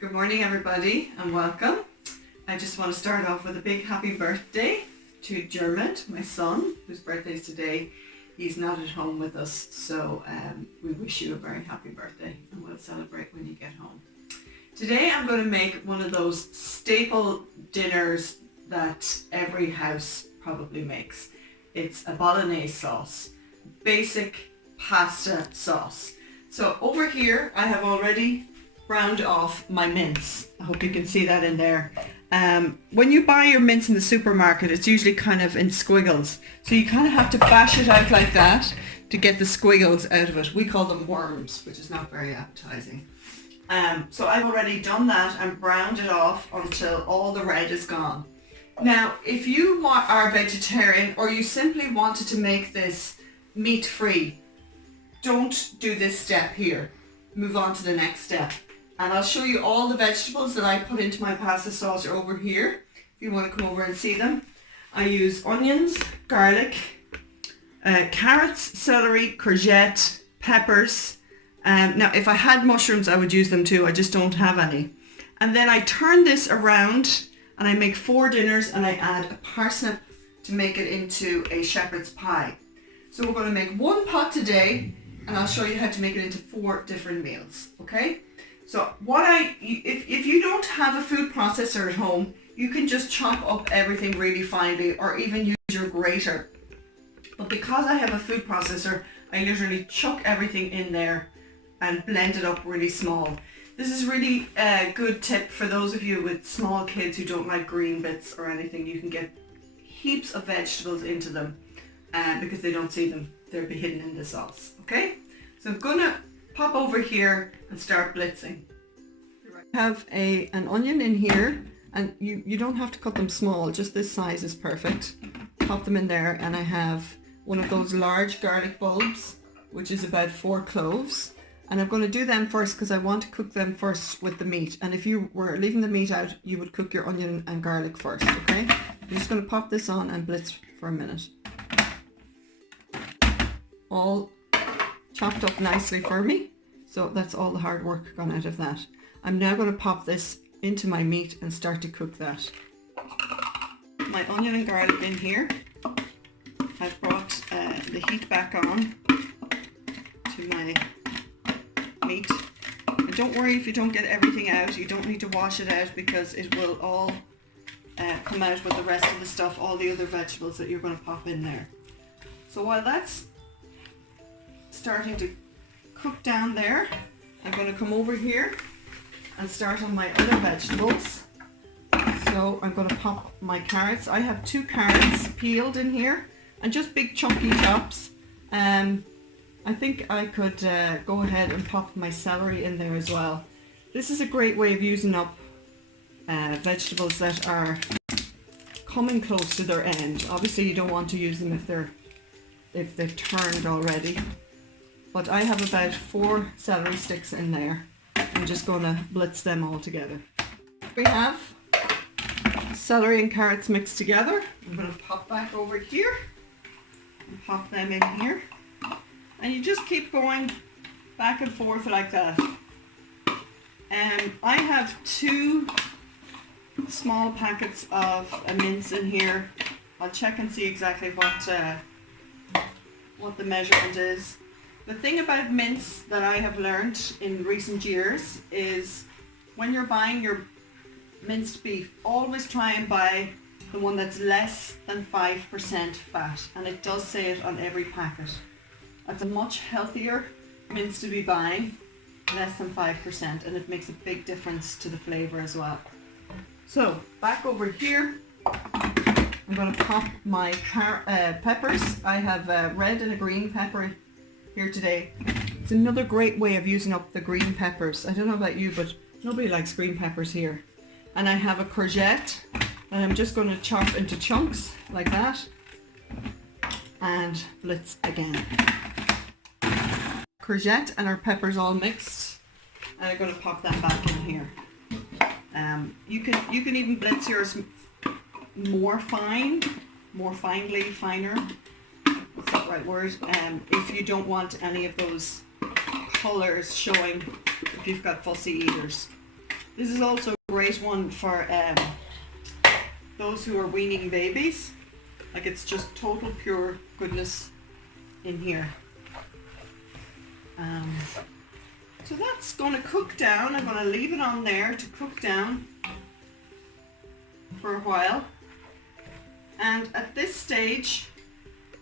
Good morning everybody and welcome. I just want to start off with a big happy birthday to Dermot, my son, whose birthday is today. He's not at home with us, so we wish you a very happy birthday and we'll celebrate when you get home. Today I'm going to make one of those staple dinners that every house probably makes. It's a Bolognese sauce, basic pasta sauce. So over here I have already browned off my mince. I hope you can see that in there. When you buy your mince in the supermarket, it's usually kind of in squiggles. So you kind of have to bash it out like that to get the squiggles out of it. We call them worms, which is not very appetizing. So I've already done that and browned it off until all the red is gone. Now, if you are vegetarian or you simply wanted to make this meat-free, don't do this step here. Move on to the next step. And I'll show you all the vegetables that I put into my pasta sauce are over here, if you want to come over and see them. I use onions, garlic, carrots, celery, courgette, peppers. Now, if I had mushrooms, I would use them too. I just don't have any. And then I turn this around and I make 4 dinners and I add a parsnip to make it into a shepherd's pie. So we're going to make 1 pot today and I'll show you how to make it into 4 different meals, okay? So if you don't have a food processor at home, you can just chop up everything really finely or even use your grater. But because I have a food processor, I literally chuck everything in there and blend it up really small. This is really a good tip for those of you with small kids who don't like green bits or anything. You can get heaps of vegetables into them because they don't see them. They'll be hidden in the sauce, okay? So I'm gonna pop over here and start blitzing. I have an onion in here and you don't have to cut them small, just this size is perfect. Pop them in there and I have one of those large garlic bulbs, which is about 4 cloves. And I'm going to do them first because I want to cook them first with the meat. And if you were leaving the meat out, you would cook your onion and garlic first, okay? I'm just going to pop this on and blitz for a minute. All chopped up nicely for me. So that's all the hard work gone out of that. I'm now going to pop this into my meat and start to cook that. My onion and garlic in here. I've brought the heat back on to my meat. And don't worry if you don't get everything out. You don't need to wash it out because it will all come out with the rest of the stuff, all the other vegetables that you're going to pop in there. So while that's starting to cook down there, I'm going to come over here and start on my other vegetables. So I'm going to pop my carrots. I have 2 carrots peeled in here and just big chunky chops. I think I could go ahead and pop my celery in there as well. This is a great way of using up vegetables that are coming close to their end. Obviously you don't want to use them if they've turned already. But I have about 4 celery sticks in there. I'm just going to blitz them all together. We have celery and carrots mixed together. I'm going to pop back over here and pop them in here. And you just keep going back and forth like that. I have 2 small packets of mince in here. I'll check and see exactly what the measurement is. The thing about mince that I have learned in recent years is when you're buying your minced beef, always try and buy the one that's less than 5% fat. And it does say it on every packet. That's a much healthier mince to be buying, less than 5%, and it makes a big difference to the flavour as well. So back over here, I'm going to pop my peppers. I have a red and a green pepper here today. It's another great way of using up the green peppers. I don't know about you, but nobody likes green peppers here. And I have a courgette, and I'm just going to chop into chunks like that and blitz again. Courgette and our peppers all mixed, and I'm going to pop that back in here. You can even blitz yours finer. What's that right word? If you don't want any of those colours showing, if you've got fussy eaters. This is also a great one for those who are weaning babies. Like, it's just total pure goodness in here. So that's going to cook down. I'm going to leave it on there to cook down for a while. And at this stage,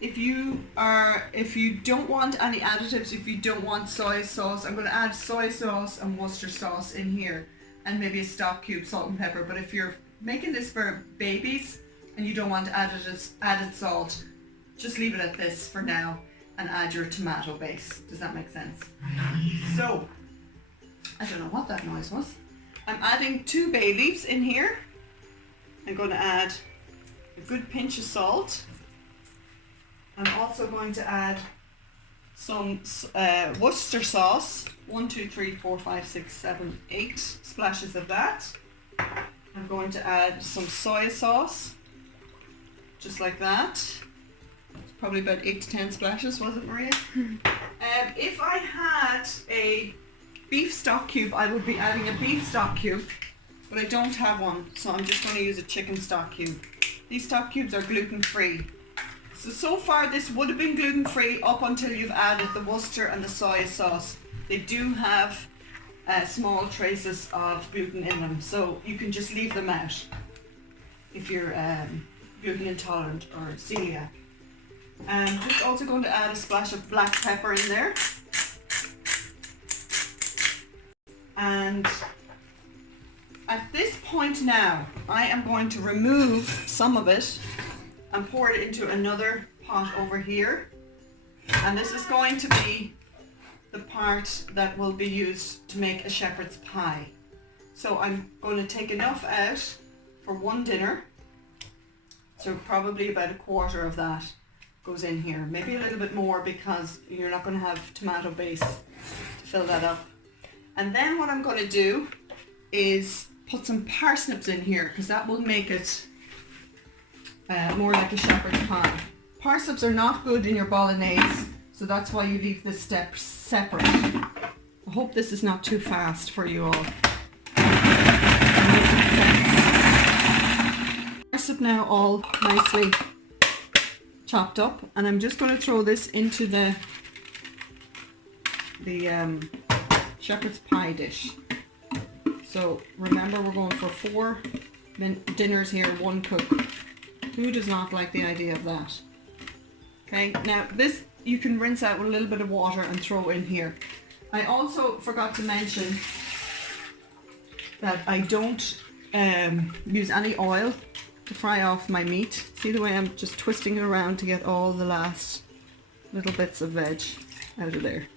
if you don't want any additives, if you don't want soy sauce, I'm going to add soy sauce and Worcester sauce in here, and maybe a stock cube, salt and pepper. But if you're making this for babies and you don't want added salt, just leave it at this for now and add your tomato base. Does that make sense? So, I don't know what that noise was. I'm adding 2 bay leaves in here. I'm going to add a good pinch of salt. I'm also going to add some Worcester sauce. 1, 2, 3, 4, 5, 6, 7, 8 splashes of that. I'm going to add some soy sauce, just like that. It's probably about 8 to 10 splashes, was it, Maria? If I had a beef stock cube, I would be adding a beef stock cube, but I don't have one, so I'm just going to use a chicken stock cube. These stock cubes are gluten-free. So far this would have been gluten-free up until you've added the Worcester and the soy sauce. They do have small traces of gluten in them, so you can just leave them out if you're gluten intolerant or celiac. I'm just also going to add a splash of black pepper in there. And at this point now, I am going to remove some of it and pour it into another pot over here. And this is going to be the part that will be used to make a shepherd's pie. So I'm going to take enough out for one dinner. So probably about a quarter of that goes in here. Maybe a little bit more because you're not going to have tomato base to fill that up. And then what I'm going to do is put some parsnips in here, because that will make it more like a shepherd's pie. Parsnips are not good in your bolognese, so that's why you leave this step separate. I hope this is not too fast for you all. Parsnip now all nicely chopped up, and I'm just going to throw this into the shepherd's pie dish. So remember, we're going for 4 dinners here, 1 cook. Who does not like the idea of that? Okay, now this you can rinse out with a little bit of water and throw in here. I also forgot to mention that I don't use any oil to fry off my meat. See the way I'm just twisting it around to get all the last little bits of veg out of there.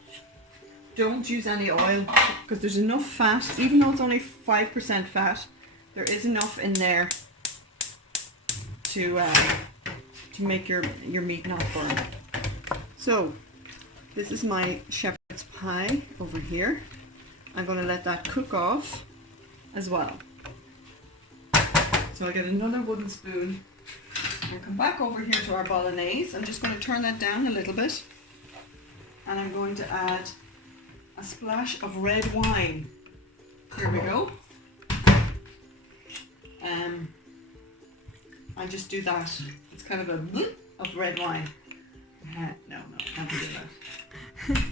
Don't use any oil, because there's enough fat, even though it's only 5% fat, there is enough in there to make your meat not burn. So this is my shepherd's pie over here. I'm going to let that cook off as well. So I'll get another wooden spoon and come back over here to our bolognese. I'm just going to turn that down a little bit, and I'm going to add a splash of red wine. Here we go. I just do that. It's kind of a blip of red wine. No, can't do that.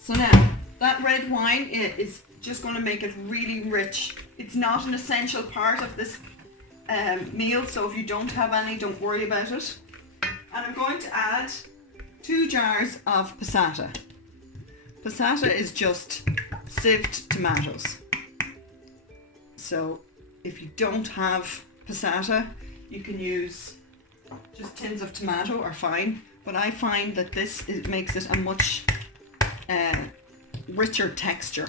So now, that red wine is just going to make it really rich. It's not an essential part of this meal, so if you don't have any, don't worry about it. And I'm going to add 2 jars of passata. Passata is just sieved tomatoes. So if you don't have passata, you can use just tins of tomato are fine, but I find that it makes it a much richer texture.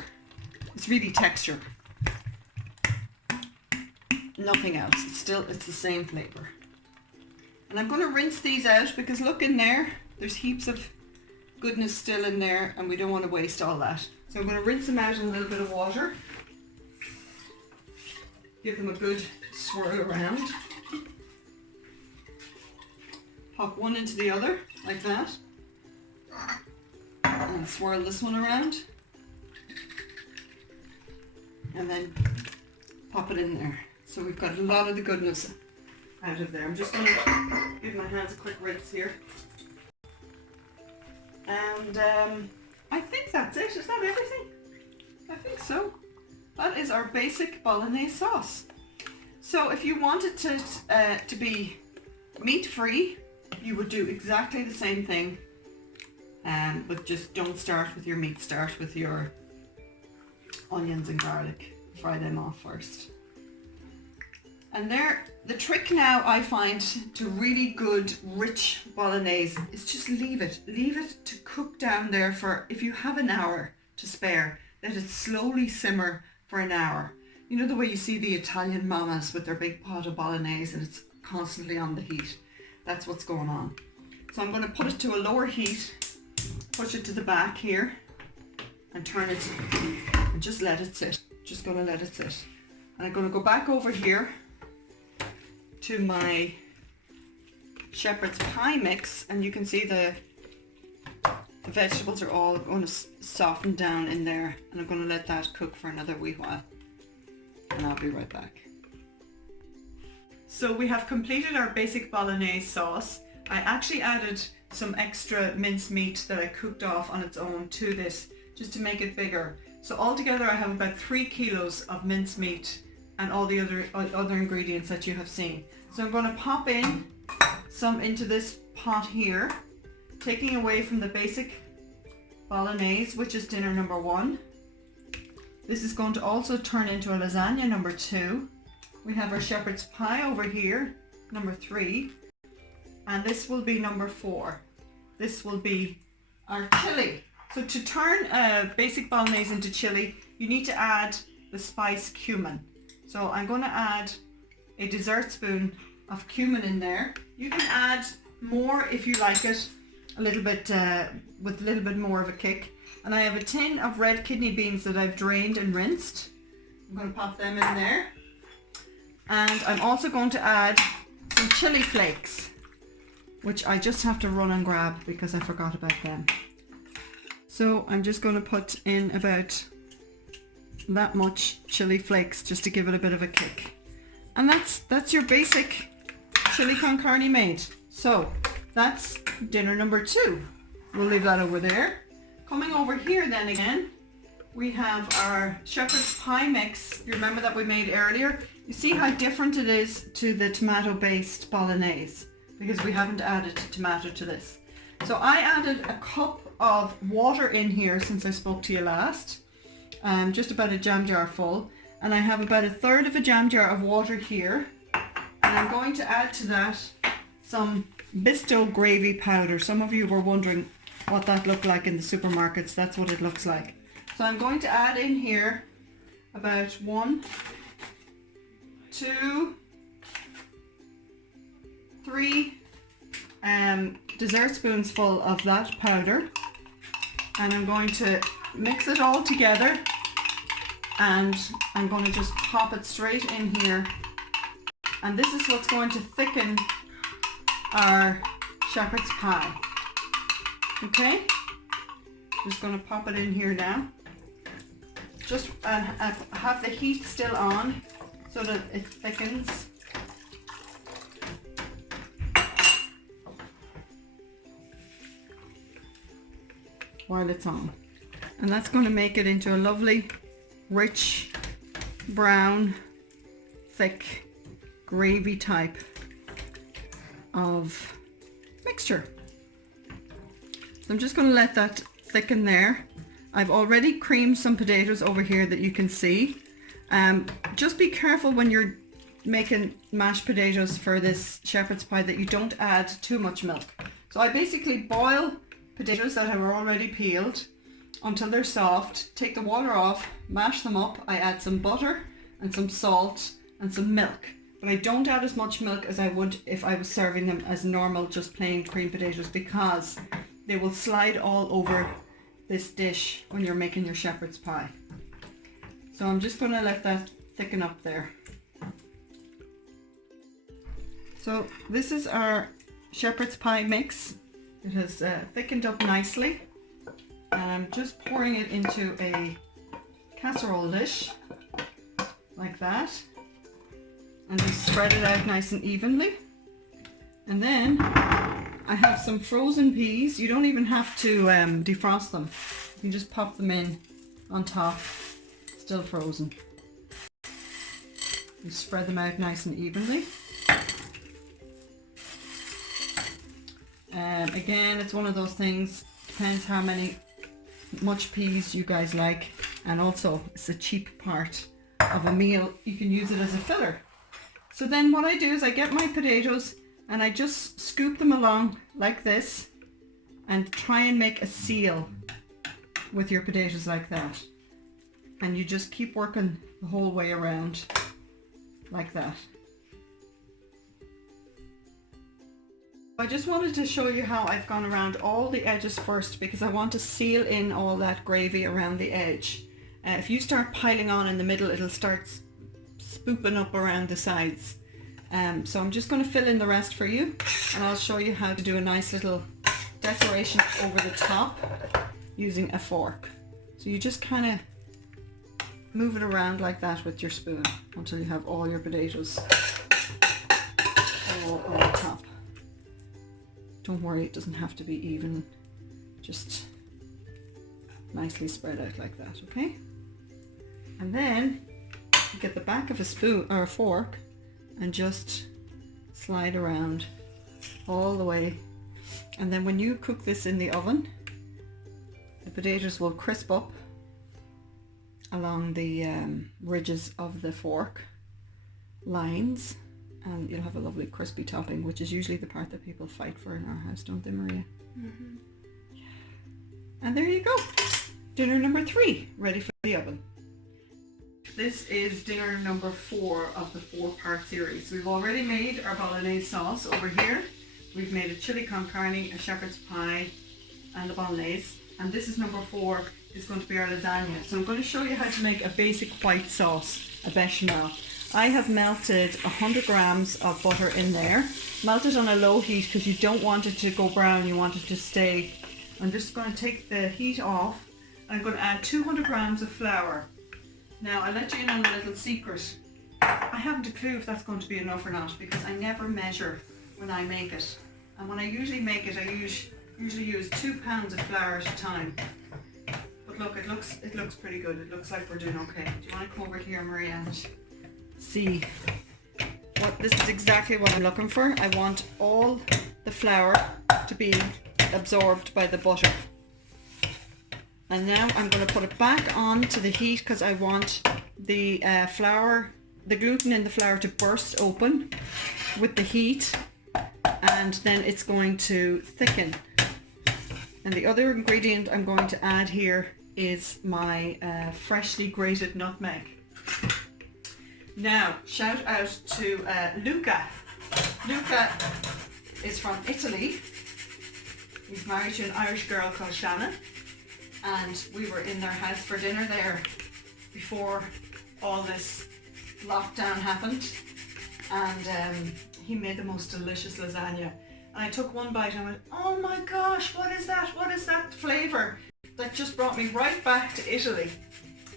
It's really texture, nothing else. It's the same flavor. And I'm going to rinse these out, because look in there, there's heaps of goodness still in there, and we don't want to waste all that. So I'm going to rinse them out in a little bit of water, give them a good swirl around, pop one into the other like that, and swirl this one around, and then pop it in there. So we've got a lot of the goodness out of there. I'm just going to give my hands a quick rinse here. And I think that's it. Is that everything? I think so. That is our basic bolognese sauce. So if you wanted to be meat-free, you would do exactly the same thing, but just don't start with your meat. Start with your onions and garlic. Fry them off first. And there, the trick now I find to really good, rich bolognese is just leave it. Leave it to cook down there for, if you have an hour to spare, let it slowly simmer for an hour. You know the way you see the Italian mamas with their big pot of bolognese and it's constantly on the heat? That's what's going on. So I'm going to put it to a lower heat, push it to the back here and turn it and just let it sit. Just going to let it sit. And I'm going to go back over here to my shepherd's pie mix, and you can see the vegetables are all going to soften down in there, and I'm going to let that cook for another wee while, and I'll be right back. So we have completed our basic bolognese sauce. I actually added some extra minced meat that I cooked off on its own to this just to make it bigger. So altogether I have about 3 kilos of minced meat and all the other ingredients that you have seen. So I'm going to pop in some into this pot here, taking away from the basic bolognese, which is dinner number 1. This is going to also turn into a lasagna number 2. We have our shepherd's pie over here, number 3. And this will be number 4. This will be our chili. So to turn basic bolognese into chili, you need to add the spice cumin. So I'm going to add a dessert spoon of cumin in there. You can add more if you like it, a little bit with a little bit more of a kick. And I have a tin of red kidney beans that I've drained and rinsed. I'm going to pop them in there. And I'm also going to add some chili flakes, which I just have to run and grab because I forgot about them. So I'm just going to put in about that much chili flakes just to give it a bit of a kick. And that's your basic chili con carne made. So that's dinner number 2. We'll leave that over there. Coming over here then again, we have our shepherd's pie mix. You remember that we made earlier? You see how different it is to the tomato based bolognese because we haven't added tomato to this. So I added a cup of water in here since I spoke to you last. Just about a jam jar full, and I have about 1/3 of a jam jar of water here, and I'm going to add to that some Bisto gravy powder. Some of you were wondering what that looked like in the supermarkets. That's what it looks like. So I'm going to add in here about 1, 2, 3 dessert spoons full of that powder, and I'm going to mix it all together, and I'm going to just pop it straight in here, and this is what's going to thicken our shepherd's pie. Okay, just going to pop it in here now, just have the heat still on so that it thickens. While it's on. And that's going to make it into a lovely, rich, brown, thick, gravy type of mixture. So I'm just going to let that thicken there. I've already creamed some potatoes over here that you can see. Just be careful when you're making mashed potatoes for this shepherd's pie that you don't add too much milk. So I basically boil potatoes that are already peeled until they're soft, take the water off, mash them up. I add some butter and some salt and some milk, but I don't add as much milk as I would if I was serving them as normal, just plain cream potatoes, because they will slide all over this dish when you're making your shepherd's pie. So I'm just going to let that thicken up there. So this is our shepherd's pie mix. It has thickened up nicely, and I'm just pouring it into a casserole dish. like that, and just spread it out nice and evenly. And then I have some frozen peas. You don't even have to defrost them. You can just pop them in on top, still frozen. You spread them out nice and evenly. Again, it's one of those things, depends how much peas you guys like, and also it's a cheap part of a meal. You can use it as a filler. So then what I do is I get my potatoes and I just scoop them along like this and try and make a seal with your potatoes like that. And you just keep working the whole way around like that. I just wanted to show you how I've gone around all the edges first, because I want to seal in all that gravy around the edge. If you start piling on in the middle, it'll start spooping up around the sides. So I'm just going to fill in the rest for you, and I'll show you how to do a nice little decoration over the top using a fork. So you just kind of move it around like that with your spoon until you have all your potatoes all on the top. Don't worry, it doesn't have to be even, just nicely spread out like that, okay? And then you get the back of a spoon or a fork and just slide around all the way. And then when you cook this in the oven, the potatoes will crisp up along the ridges of the fork lines, and you'll have a lovely crispy topping, which is usually the part that people fight for in our house, don't they, Maria? Mm-hmm. And there you go. Dinner number 3, ready for the oven. This is dinner number 4 of the 4-part series. We've already made our Bolognese sauce over here. We've made a chili con carne, a shepherd's pie, and the Bolognese. And this is number 4, is going to be our lasagna. So I'm going to show you how to make a basic white sauce, a bechamel. I have melted 100 grams of butter in there. Melt it on a low heat because you don't want it to go brown, you want it to stay. I'm just going to take the heat off, and I'm going to add 200 grams of flour. Now I'll let you in on a little secret. I haven't a clue if that's going to be enough or not, because I never measure when I make it. And when I usually make it, I usually use 2 pounds of flour at a time. But look, it looks pretty good. It looks like we're doing okay. Do you want to come over here, Maria, and see what this is exactly what I'm looking for? I want all the flour to be absorbed by the butter. And now I'm going to put it back on to the heat because I want the flour, the gluten in the flour to burst open with the heat, and then it's going to thicken. And the other ingredient I'm going to add here is my freshly grated nutmeg. Now, shout out to Luca. Luca is from Italy. He's married to an Irish girl called Shannon, and we were in their house for dinner there before all this lockdown happened, and he made the most delicious lasagna. And I took one bite and I went, oh my gosh, what is that? What is that flavour? That just brought me right back to Italy.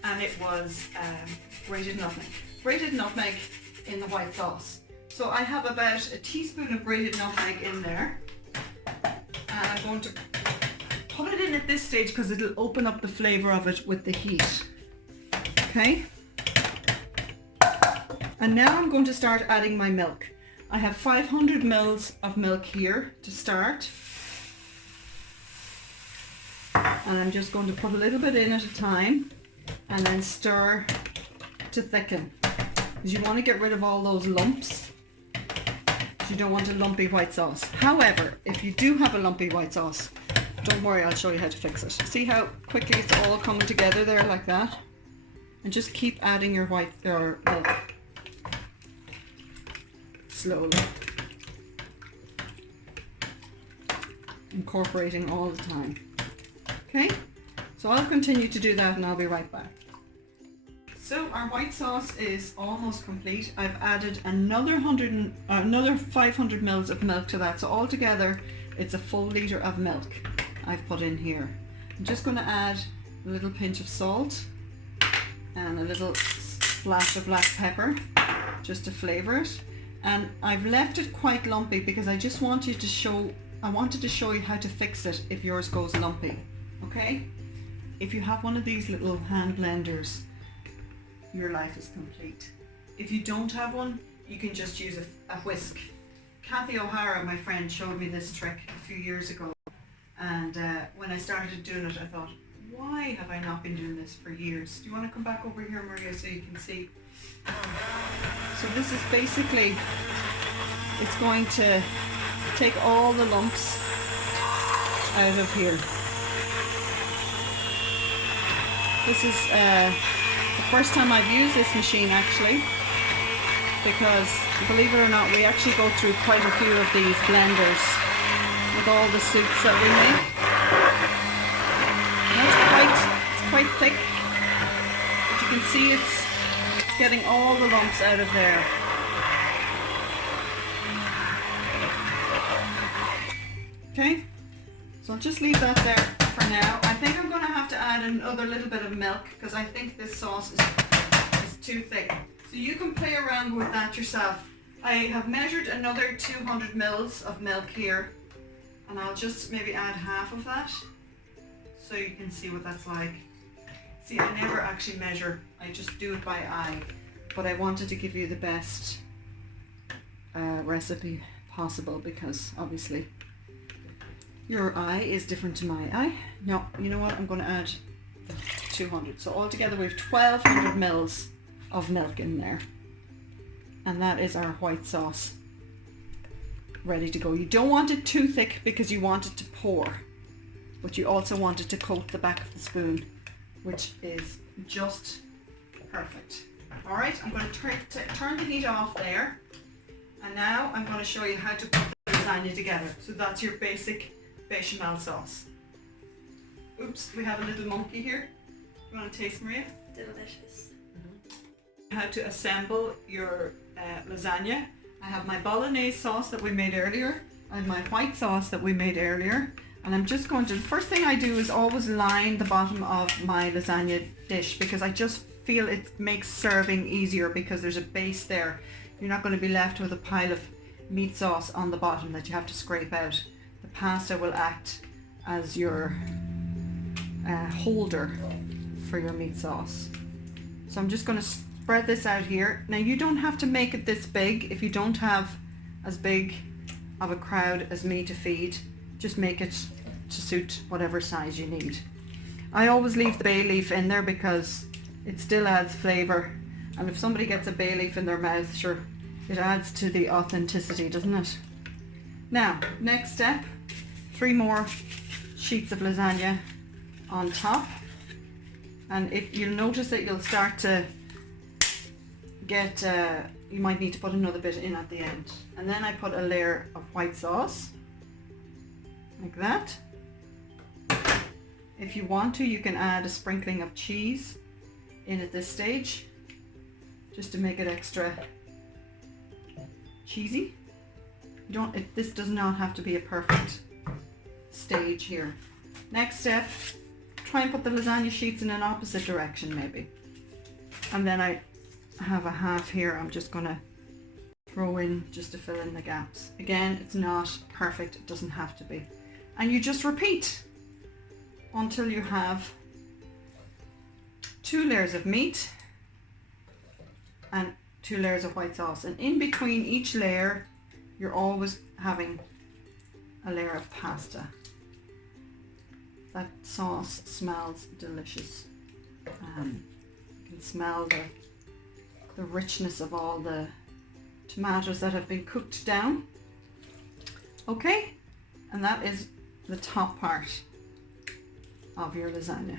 And it was grated nutmeg. Grated nutmeg in the white sauce. So I have about a teaspoon of grated nutmeg in there. And I'm going to put it in at this stage because it'll open up the flavour of it with the heat. Okay? And now I'm going to start adding my milk. I have 500 mils of milk here to start. And I'm just going to put a little bit in at a time and then stir to thicken. Because you want to get rid of all those lumps. You don't want a lumpy white sauce. However, if you do have a lumpy white sauce, don't worry, I'll show you how to fix it. See how quickly it's all coming together there like that? And just keep adding your milk. Slowly. Incorporating all the time. Okay? So I'll continue to do that and I'll be right back. So our white sauce is almost complete. I've added another 500 mils of milk to that. So altogether, it's a full litre of milk I've put in here. I'm just going to add a little pinch of salt and a little splash of black pepper just to flavour it. And I've left it quite lumpy because I just wanted to show you how to fix it if yours goes lumpy. Okay? If you have one of these little hand blenders, your life is complete. If you don't have one, you can just use a whisk. Kathy O'Hara, my friend, showed me this trick a few years ago, and when I started doing it I thought, why have I not been doing this for years? Do you want to come back over here, Maria, so you can see? So this is basically, it's going to take all the lumps out of here. This is the first time I've used this machine actually, because believe it or not, we actually go through quite a few of these blenders with all the soups that we make. And it's quite thick, but you can see it's getting all the lumps out of there. Okay, so I'll just leave that there for now. I think I'm going to have to add another little bit of milk because I think this sauce is too thick. So you can play around with that yourself. I have measured another 200 mils of milk here, and I'll just maybe add half of that so you can see what that's like. See, I never actually measure, I just do it by eye, but I wanted to give you the best recipe possible because obviously your eye is different to my eye. No, you know what, I'm going to add 200. So altogether we have 1200 mils of milk in there, and that is our white sauce ready to go. You don't want it too thick because you want it to pour, but you also want it to coat the back of the spoon, which is just perfect. All right, I'm going to turn the heat off there, and now I'm going to show you how to put the lasagna together. So that's your basic bechamel sauce. Oops, we have a little monkey here. You want to taste, Maria? Delicious. How to assemble your lasagna. I have my Bolognese sauce that we made earlier. I have my white sauce that we made earlier. And I'm just going to, the first thing I do is always line the bottom of my lasagna dish because I just feel it makes serving easier because there's a base there. You're not going to be left with a pile of meat sauce on the bottom that you have to scrape out. The pasta will act as your holder for your meat sauce. So I'm just going to spread this out here. Now you don't have to make it this big if you don't have as big of a crowd as me to feed. Just make it to suit whatever size you need. I always leave the bay leaf in there because it still adds flavour, and if somebody gets a bay leaf in their mouth, sure, it adds to the authenticity, doesn't it? Now, next step, 3 more sheets of lasagna on top, and if you'll notice that you'll start to get, you might need to put another bit in at the end. And then I put a layer of white sauce, like that. If you want to, you can add a sprinkling of cheese in at this stage, just to make it extra cheesy. This does not have to be a perfect stage here. Next step, try and put the lasagna sheets in an opposite direction maybe. And then I have a half here I'm just gonna throw in just to fill in the gaps. Again, it's not perfect, it doesn't have to be. And you just repeat until you have 2 layers of meat and 2 layers of white sauce. And in between each layer, you're always having a layer of pasta. That sauce smells delicious. You can smell the richness of all the tomatoes that have been cooked down. Okay, and that is the top part of your lasagna.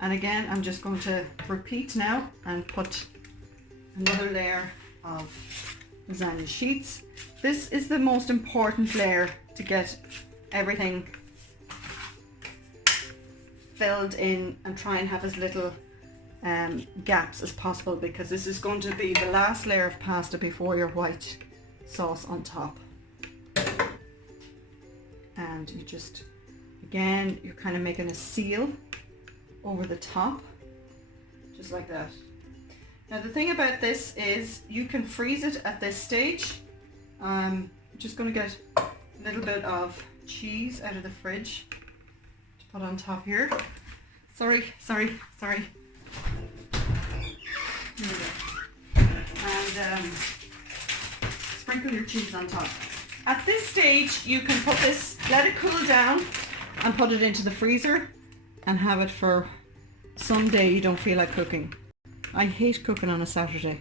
And again, I'm just going to repeat now and put another layer of lasagna sheets. This is the most important layer to get everything filled in and try and have as little gaps as possible, because this is going to be the last layer of pasta before your white sauce on top. And you just, again, you're kind of making a seal over the top just like that. Now the thing about this is you can freeze it at this stage. I'm just going to get a little bit of cheese out of the fridge to put on top here. Sorry. Here we go. And sprinkle your cheese on top. At this stage you can put this, let it cool down and put it into the freezer and have it for some day you don't feel like cooking. I hate cooking on a Saturday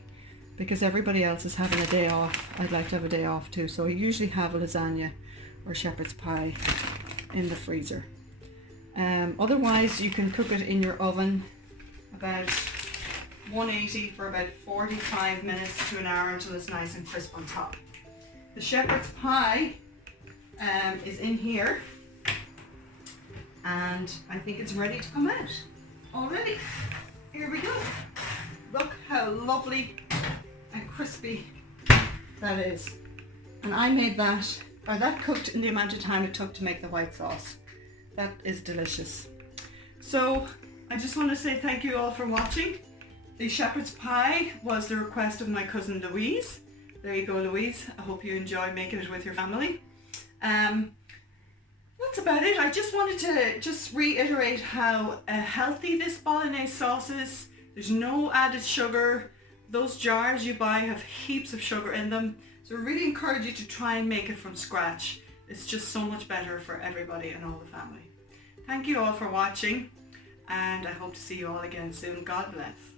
because everybody else is having a day off. I'd like to have a day off too, so I usually have a lasagna or shepherd's pie in the freezer. Otherwise you can cook it in your oven about 180 for about 45 minutes to an hour until it's nice and crisp on top. The shepherd's pie is in here and I think it's ready to come out already. Here we go. Look how lovely and crispy that is. And I made that, or that cooked in the amount of time it took to make the white sauce. That is delicious. So I just want to say thank you all for watching. The shepherd's pie was the request of my cousin Louise. There you go, Louise. I hope you enjoy making it with your family. That's about it. I just wanted to just reiterate how healthy this Bolognese sauce is. There's no added sugar. Those jars you buy have heaps of sugar in them. So I really encourage you to try and make it from scratch. It's just so much better for everybody and all the family. Thank you all for watching and I hope to see you all again soon. God bless.